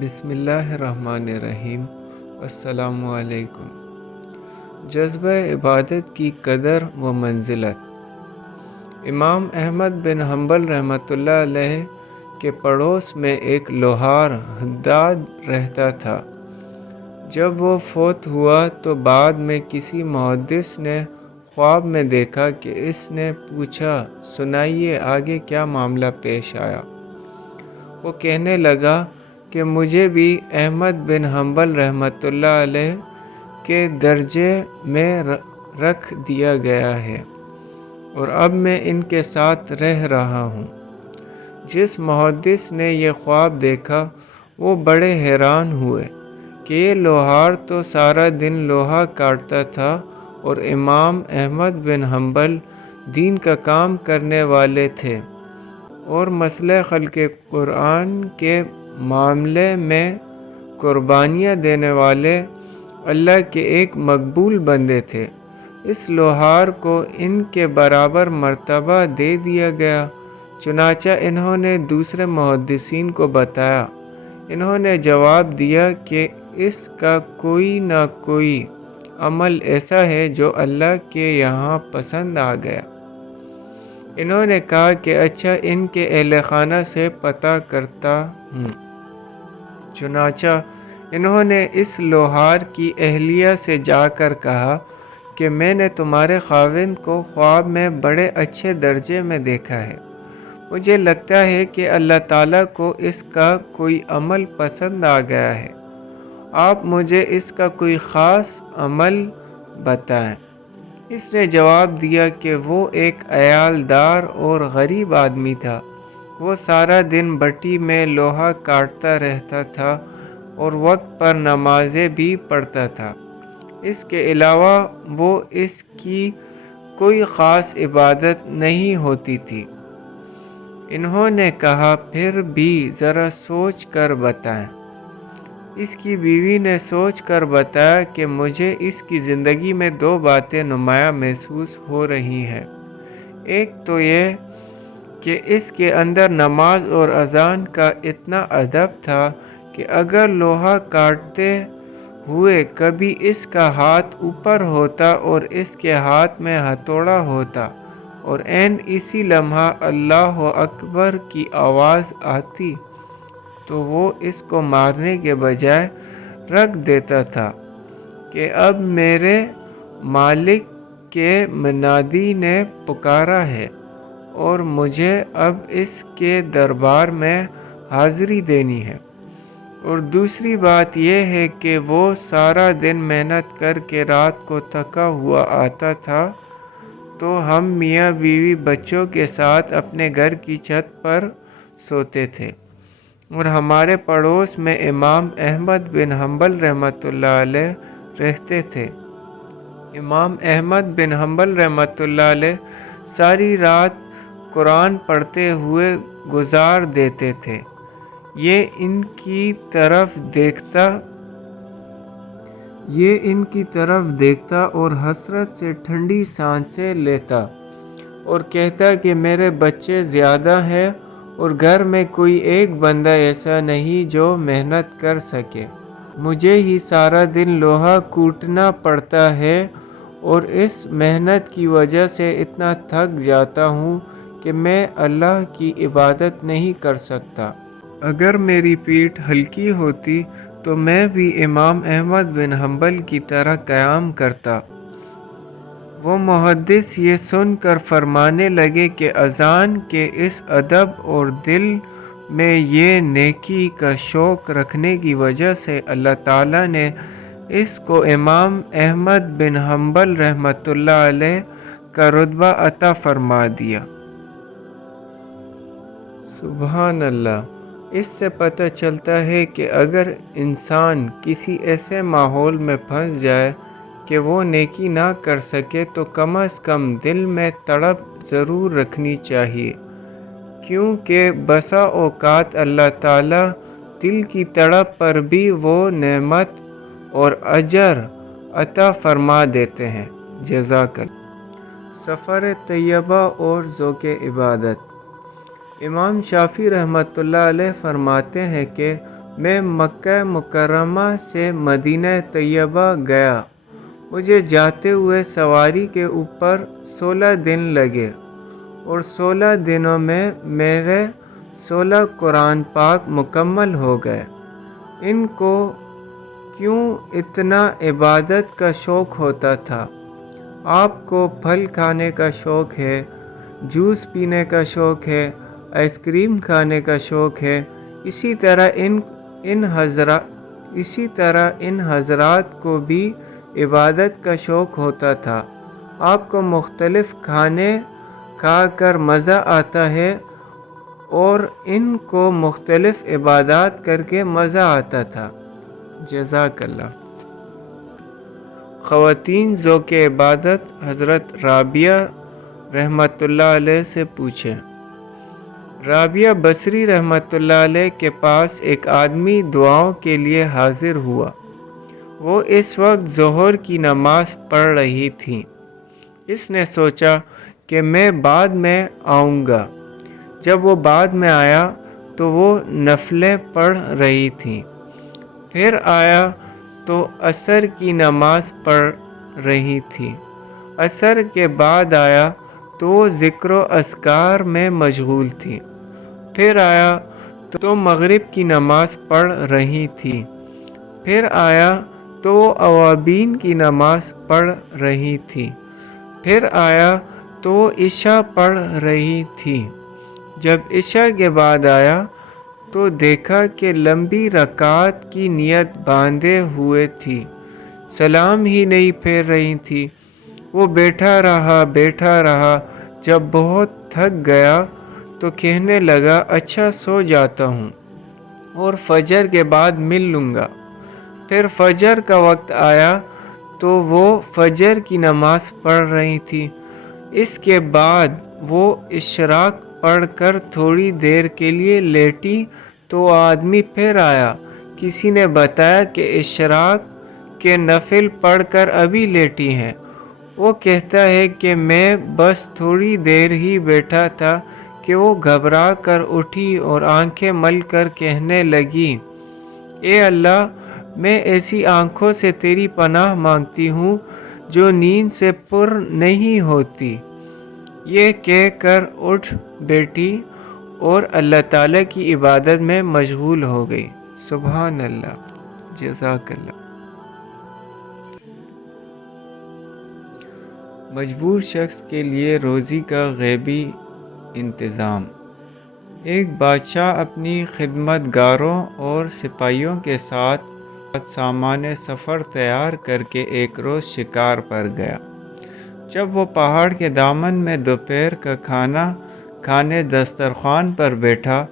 بسم اللہ الرحمن الرحیم۔ السلام علیکم۔ جذبہ عبادت کی قدر و منزلت۔ امام احمد بن حنبل رحمۃ اللہ علیہ کے پڑوس میں ایک لوہار حداد رہتا تھا۔ جب وہ فوت ہوا تو بعد میں کسی محدث نے خواب میں دیکھا کہ اس نے پوچھا، سنائیے آگے کیا معاملہ پیش آیا؟ وہ کہنے لگا کہ مجھے بھی احمد بن حنبل رحمۃ اللہ علیہ کے درجے میں رکھ دیا گیا ہے اور اب میں ان کے ساتھ رہ رہا ہوں۔ جس محدث نے یہ خواب دیکھا وہ بڑے حیران ہوئے کہ یہ لوہار تو سارا دن لوہا کاٹتا تھا اور امام احمد بن حنبل دین کا کام کرنے والے تھے اور مسئلہ خلق قرآن کے معاملے میں قربانیاں دینے والے اللہ کے ایک مقبول بندے تھے۔ اس لوہار کو ان کے برابر مرتبہ دے دیا گیا۔ چنانچہ انہوں نے دوسرے محدثین کو بتایا۔ انہوں نے جواب دیا کہ اس کا کوئی نہ کوئی عمل ایسا ہے جو اللہ کے یہاں پسند آ گیا۔ انہوں نے کہا کہ اچھا، ان کے اہل خانہ سے پتہ کرتا ہوں۔ چنانچہ انہوں نے اس لوہار کی اہلیہ سے جا کر کہا کہ میں نے تمہارے خاوند کو خواب میں بڑے اچھے درجے میں دیکھا ہے۔ مجھے لگتا ہے کہ اللہ تعالیٰ کو اس کا کوئی عمل پسند آ گیا ہے۔ آپ مجھے اس کا کوئی خاص عمل بتائیں۔ اس نے جواب دیا کہ وہ ایک عیالدار اور غریب آدمی تھا۔ وہ سارا دن بٹی میں لوہا کاٹتا رہتا تھا اور وقت پر نمازیں بھی پڑھتا تھا۔ اس کے علاوہ وہ اس کی کوئی خاص عبادت نہیں ہوتی تھی۔ انہوں نے کہا پھر بھی ذرا سوچ کر بتائیں۔ اس کی بیوی نے سوچ کر بتایا کہ مجھے اس کی زندگی میں دو باتیں نمایاں محسوس ہو رہی ہیں۔ ایک تو یہ کہ اس کے اندر نماز اور اذان کا اتنا ادب تھا کہ اگر لوہا کاٹتے ہوئے کبھی اس کا ہاتھ اوپر ہوتا اور اس کے ہاتھ میں ہتھوڑا ہوتا اور عین اسی لمحہ اللہ اکبر کی آواز آتی تو وہ اس کو مارنے کے بجائے رکھ دیتا تھا کہ اب میرے مالک کے منادی نے پکارا ہے اور مجھے اب اس کے دربار میں حاضری دینی ہے۔ اور دوسری بات یہ ہے کہ وہ سارا دن محنت کر کے رات کو تھکا ہوا آتا تھا تو ہم میاں بیوی بچوں کے ساتھ اپنے گھر کی چھت پر سوتے تھے اور ہمارے پڑوس میں امام احمد بن حنبل رحمۃ اللہ علیہ رہتے تھے۔ امام احمد بن حنبل رحمۃ اللہ علیہ ساری رات قرآن پڑھتے ہوئے گزار دیتے تھے۔ یہ ان کی طرف دیکھتا اور حسرت سے ٹھنڈی سانسیں لیتا اور کہتا کہ میرے بچے زیادہ ہیں اور گھر میں کوئی ایک بندہ ایسا نہیں جو محنت کر سکے۔ مجھے ہی سارا دن لوہا کوٹنا پڑتا ہے اور اس محنت کی وجہ سے اتنا تھک جاتا ہوں کہ میں اللہ کی عبادت نہیں کر سکتا۔ اگر میری پیٹھ ہلکی ہوتی تو میں بھی امام احمد بن حنبل کی طرح قیام کرتا۔ وہ محدث یہ سن کر فرمانے لگے کہ اذان کے اس ادب اور دل میں یہ نیکی کا شوق رکھنے کی وجہ سے اللہ تعالیٰ نے اس کو امام احمد بن حنبل رحمۃ اللہ علیہ کا رتبہ عطا فرما دیا۔ سبحان اللہ۔ اس سے پتہ چلتا ہے کہ اگر انسان کسی ایسے ماحول میں پھنس جائے کہ وہ نیکی نہ کر سکے تو کم از کم دل میں تڑپ ضرور رکھنی چاہیے، کیونکہ بسا اوقات اللہ تعالیٰ دل کی تڑپ پر بھی وہ نعمت اور اجر عطا فرما دیتے ہیں۔ جزاک اللہ۔ سفر طیبہ اور ذوق عبادت۔ امام شافعی رحمۃ اللہ علیہ فرماتے ہیں کہ میں مکہ مکرمہ سے مدینہ طیبہ گیا۔ مجھے جاتے ہوئے سواری کے اوپر 16 دن لگے اور 16 دنوں میں میرے 16 قرآن پاک مکمل ہو گئے۔ ان کو کیوں اتنا عبادت کا شوق ہوتا تھا؟ آپ کو پھل کھانے کا شوق ہے، جوس پینے کا شوق ہے، آئس کریم کھانے کا شوق ہے، اسی طرح ان حضرات کو بھی عبادت کا شوق ہوتا تھا۔ آپ کو مختلف کھانے کھا کر مزہ آتا ہے اور ان کو مختلف عبادات کر کے مزہ آتا تھا۔ جزاک اللہ۔ خواتین ذوق عبادت حضرت رابعہ رحمۃ اللہ علیہ سے پوچھیں۔ رابعہ بصری رحمۃ اللہ علیہ کے پاس ایک آدمی دعاؤں کے لیے حاضر ہوا۔ وہ اس وقت ظہر کی نماز پڑھ رہی تھیں۔ اس نے سوچا کہ میں بعد میں آؤں گا۔ جب وہ بعد میں آیا تو وہ نفلیں پڑھ رہی تھیں۔ پھر آیا تو عصر کی نماز پڑھ رہی تھی۔ عصر کے بعد آیا تو وہ ذکر و اذکار میں مشغول تھی۔ پھر آیا تو مغرب کی نماز پڑھ رہی تھی۔ پھر آیا تو وہ اوابین کی نماز پڑھ رہی تھی۔ پھر آیا تو وہ عشاء پڑھ رہی تھی۔ جب عشاء کے بعد آیا تو دیکھا کہ لمبی رکعت کی نیت باندھے ہوئے تھی، سلام ہی نہیں پھیر رہی تھی۔ وہ بیٹھا رہا۔ جب بہت تھک گیا تو کہنے لگا اچھا سو جاتا ہوں اور فجر کے بعد مل لوں گا۔ پھر فجر کا وقت آیا تو وہ فجر کی نماز پڑھ رہی تھی۔ اس کے بعد وہ اشراق پڑھ کر تھوڑی دیر کے لیے لیٹی تو آدمی پھر آیا۔ کسی نے بتایا کہ اشراق کے نفل پڑھ کر ابھی لیٹی ہیں۔ وہ کہتا ہے کہ میں بس تھوڑی دیر ہی بیٹھا تھا کہ وہ گھبرا کر اٹھی اور آنکھیں مل کر کہنے لگی، اے اللہ، میں ایسی آنکھوں سے تیری پناہ مانگتی ہوں جو نیند سے پر نہیں ہوتی۔ یہ کہہ کر اٹھ بیٹھی اور اللہ تعالیٰ کی عبادت میں مشغول ہو گئی۔ سبحان اللہ، جزاک اللہ۔ مجبور شخص کے لیے روزی کا غیبی انتظام۔ ایک بادشاہ اپنی خدمت گاروں اور سپاہیوں کے ساتھ سامان سفر تیار کر کے ایک روز شکار پر گیا۔ جب وہ پہاڑ کے دامن میں دوپہر کا کھانا کھانے دسترخوان پر بیٹھا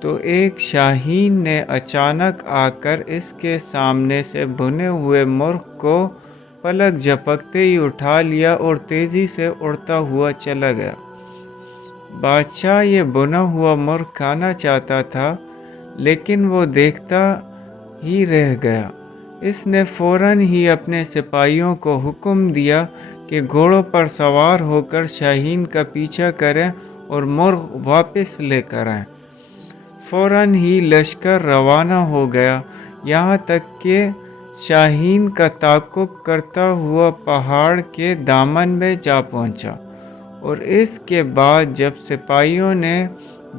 تو ایک شاہین نے اچانک آ کر اس کے سامنے سے بھنے ہوئے مرغ کو پلک جھپکتے ہی اٹھا لیا اور تیزی سے اڑتا ہوا چلا گیا۔ بادشاہ یہ بھنا ہوا مرغ کھانا چاہتا تھا لیکن وہ دیکھتا ہی رہ گیا۔ اس نے فوراً ہی اپنے سپاہیوں کو حکم دیا کہ گھوڑوں پر سوار ہو کر شاہین کا پیچھا کریں اور مرغ واپس لے کر آئیں۔ فوراً ہی لشکر روانہ ہو گیا، یہاں تک کہ شاہین کا تعاقب کرتا ہوا پہاڑ کے دامن میں جا پہنچا، اور اس کے بعد جب سپاہیوں نے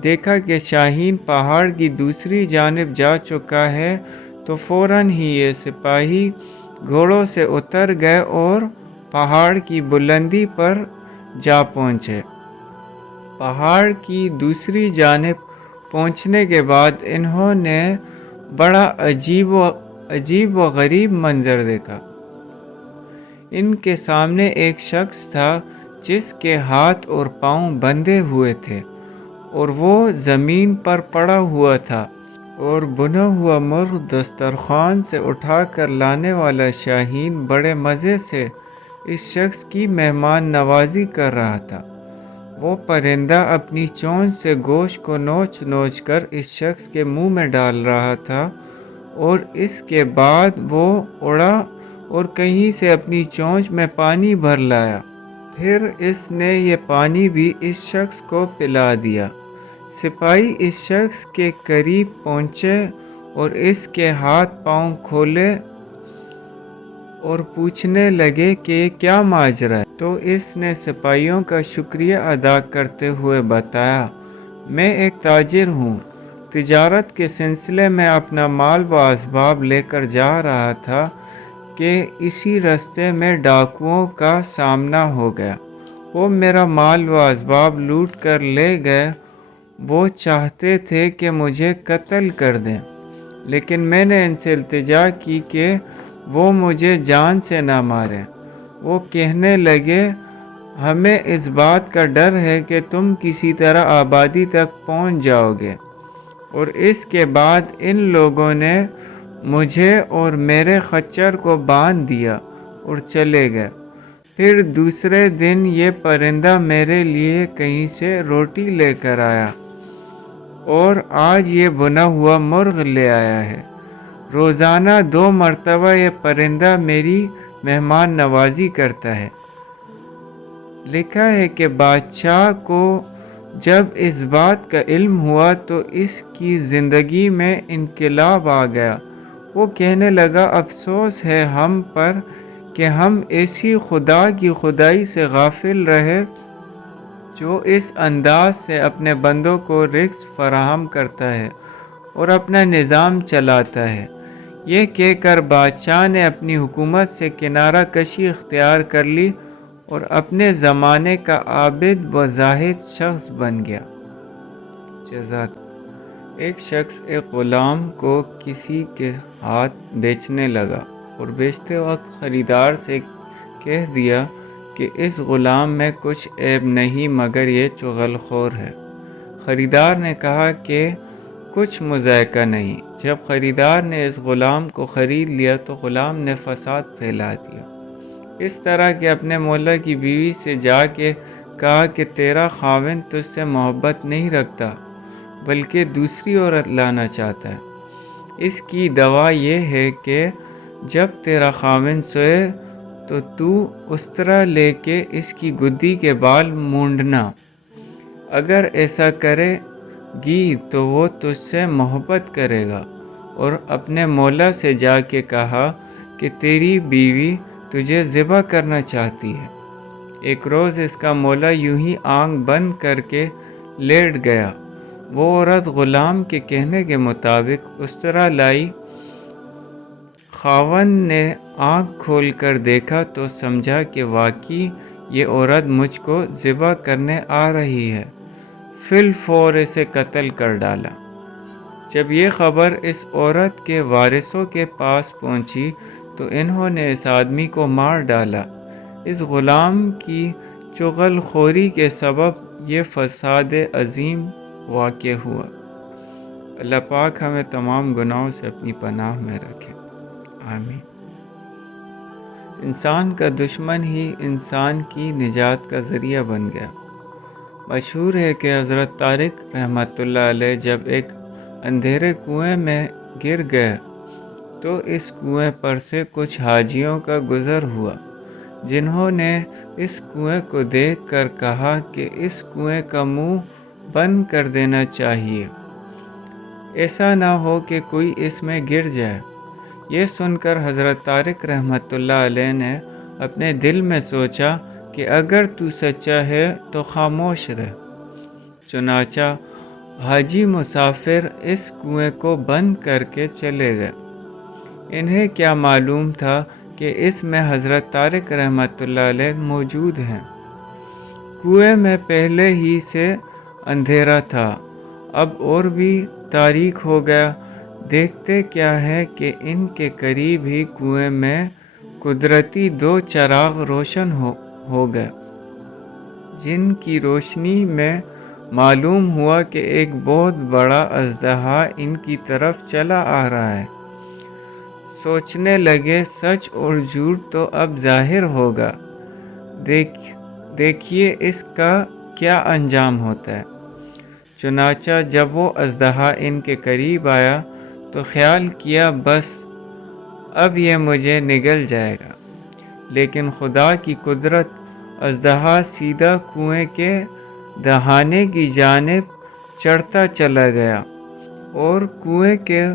دیکھا کہ شاہین پہاڑ کی دوسری جانب جا چکا ہے تو فوراً ہی یہ سپاہی گھوڑوں سے اتر گئے اور پہاڑ کی بلندی پر جا پہنچے۔ پہاڑ کی دوسری جانب پہنچنے کے بعد انہوں نے بڑا عجیب و غریب منظر دیکھا۔ ان کے سامنے ایک شخص تھا جس کے ہاتھ اور پاؤں بندھے ہوئے تھے اور وہ زمین پر پڑا ہوا تھا، اور بنا ہوا مرغ دسترخوان سے اٹھا کر لانے والا شاہین بڑے مزے سے اس شخص کی مہمان نوازی کر رہا تھا۔ وہ پرندہ اپنی چونچ سے گوشت کو نوچ نوچ کر اس شخص کے منہ میں ڈال رہا تھا، اور اس کے بعد وہ اڑا اور کہیں سے اپنی چونچ میں پانی بھر لایا۔ پھر اس نے یہ پانی بھی اس شخص کو پلا دیا۔ سپاہی اس شخص کے قریب پہنچے اور اس کے ہاتھ پاؤں کھولے اور پوچھنے لگے کہ کیا ماجرا ہے۔ تو اس نے سپاہیوں کا شکریہ ادا کرتے ہوئے بتایا، میں ایک تاجر ہوں، تجارت کے سلسلے میں اپنا مال و اسباب لے کر جا رہا تھا کہ اسی راستے میں ڈاکوؤں کا سامنا ہو گیا۔ وہ میرا مال و اسباب لوٹ کر لے گئے۔ وہ چاہتے تھے کہ مجھے قتل کر دیں، لیکن میں نے ان سے التجا کی کہ وہ مجھے جان سے نہ ماریں۔ وہ کہنے لگے، ہمیں اس بات کا ڈر ہے کہ تم کسی طرح آبادی تک پہنچ جاؤ گے۔ اور اس کے بعد ان لوگوں نے مجھے اور میرے خچر کو باندھ دیا اور چلے گئے۔ پھر دوسرے دن یہ پرندہ میرے لیے کہیں سے روٹی لے کر آیا، اور آج یہ بنا ہوا مرغ لے آیا ہے۔ روزانہ 2 مرتبہ یہ پرندہ میری مہمان نوازی کرتا ہے۔ لکھا ہے کہ بادشاہ کو جب اس بات کا علم ہوا تو اس کی زندگی میں انقلاب آ گیا۔ وہ کہنے لگا، افسوس ہے ہم پر کہ ہم ایسی خدا کی خدائی سے غافل رہے جو اس انداز سے اپنے بندوں کو رزق فراہم کرتا ہے اور اپنا نظام چلاتا ہے۔ یہ کہہ کر بادشاہ نے اپنی حکومت سے کنارہ کشی اختیار کر لی اور اپنے زمانے کا عابد و زاہد شخص بن گیا۔ جزاک۔ ایک شخص ایک غلام کو کسی کے ہاتھ بیچنے لگا اور بیچتے وقت خریدار سے کہہ دیا کہ اس غلام میں کچھ عیب نہیں مگر یہ چغل خور ہے۔ خریدار نے کہا کہ کچھ مذائقہ نہیں۔ جب خریدار نے اس غلام کو خرید لیا تو غلام نے فساد پھیلا دیا، اس طرح کہ اپنے مولا کی بیوی سے جا کے کہا کہ تیرا خاوند تجھ سے محبت نہیں رکھتا بلکہ دوسری عورت لانا چاہتا ہے۔ اس کی دوا یہ ہے کہ جب تیرا خاوند سوئے تو تو استرا لے کے اس کی گدی کے بال مونڈنا۔ اگر ایسا کرے گی تو وہ تجھ سے محبت کرے گا۔ اور اپنے مولا سے جا کے کہا کہ تیری بیوی تجھے ذبح کرنا چاہتی ہے۔ ایک روز اس کا مولا یوں ہی آنکھ بند کر کے لیٹ گیا۔ وہ عورت غلام کے کہنے کے مطابق استرا لائی۔ خاوند نے آنکھ کھول کر دیکھا تو سمجھا کہ واقعی یہ عورت مجھ کو ذبح کرنے آ رہی ہے۔ فی الفور اسے قتل کر ڈالا۔ جب یہ خبر اس عورت کے وارثوں کے پاس پہنچی تو انہوں نے اس آدمی کو مار ڈالا۔ اس غلام کی چغل خوری کے سبب یہ فساد عظیم واقع ہوا۔ اللہ پاک ہمیں تمام گناہوں سے اپنی پناہ میں رکھے، آمین۔ انسان کا دشمن ہی انسان کی نجات کا ذریعہ بن گیا۔ مشہور ہے کہ حضرت طارق رحمۃ اللہ علیہ جب ایک اندھیرے کنویں میں گر گئے تو اس کنویں پر سے کچھ حاجیوں کا گزر ہوا، جنہوں نے اس کنویں کو دیکھ کر کہا کہ اس کنویں کا منہ بند کر دینا چاہیے، ایسا نہ ہو کہ کوئی اس میں گر جائے۔ یہ سن کر حضرت طارق رحمۃ اللہ علیہ نے اپنے دل میں سوچا کہ اگر تو سچا ہے تو خاموش رہ۔ چنانچہ حاجی مسافر اس کنویں کو بند کر کے چلے گئے۔ انہیں کیا معلوم تھا کہ اس میں حضرت طارق رحمۃ اللہ علیہ موجود ہیں۔ کنویں میں پہلے ہی سے اندھیرا تھا، اب اور بھی تاریک ہو گیا۔ دیکھتے کیا ہے کہ ان کے قریب ہی کنویں میں قدرتی 2 چراغ روشن ہو گئے، جن کی روشنی میں معلوم ہوا کہ ایک بہت بڑا اژدہا ان کی طرف چلا آ رہا ہے۔ سوچنے لگے سچ اور جھوٹ تو اب ظاہر ہوگا، دیکھیے اس کا کیا انجام ہوتا ہے۔ چنانچہ جب وہ اژدہا ان کے قریب آیا تو خیال کیا بس اب یہ مجھے نگل جائے گا، لیکن خدا کی قدرت، اژدہا سیدھا کنویں کے دہانے کی جانب چڑھتا چلا گیا اور کنویں کے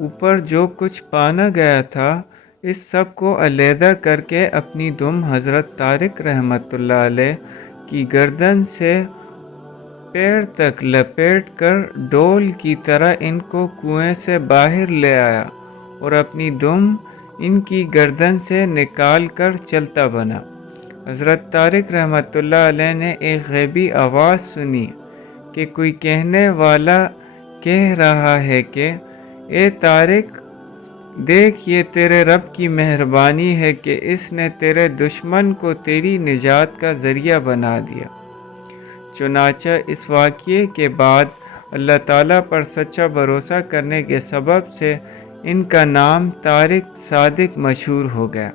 اوپر جو کچھ پانا گیا تھا اس سب کو علیحدہ کر کے اپنی دم حضرت طارق رحمۃ اللہ علیہ کی گردن سے پیر تک لپیٹ کر ڈول کی طرح ان کو کنویں سے باہر لے آیا اور اپنی دم ان کی گردن سے نکال کر چلتا بنا۔ حضرت طارق رحمۃ اللہ علیہ نے ایک غیبی آواز سنی کہ کوئی کہنے والا کہہ رہا ہے کہ اے طارق، دیکھ یہ تیرے رب کی مہربانی ہے کہ اس نے تیرے دشمن کو تیری نجات کا ذریعہ بنا دیا۔ چنانچہ اس واقعے کے بعد اللہ تعالیٰ پر سچا بھروسہ کرنے کے سبب سے ان کا نام طارق صادق مشہور ہو گیا۔